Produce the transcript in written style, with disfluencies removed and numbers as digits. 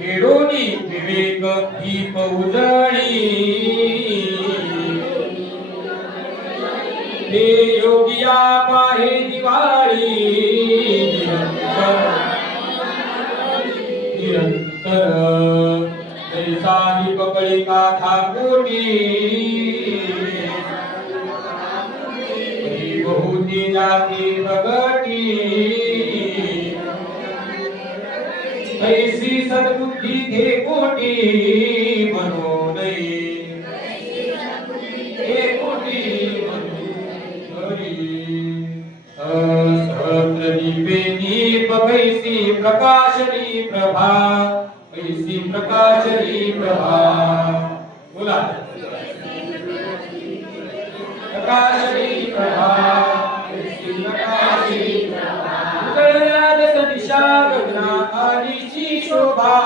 खेडोनी विवेक दीप उजळी हे योगिया पाहे दिवाळी निरंतर जैसा दीपकळी काथा कोटी बहुती जाती प्रगटी ऐसी सद्बुद्धी घे कोटी म्हणून सहस्रदीपे दीप कैसी प्रकाशनी प्रभा कैसी प्रकाशनी प्रभा बोला प्रकाशनी प्रभा कैसी प्रकाशनी प्रभा उजळल्या दिशा गगना आलीची शोभा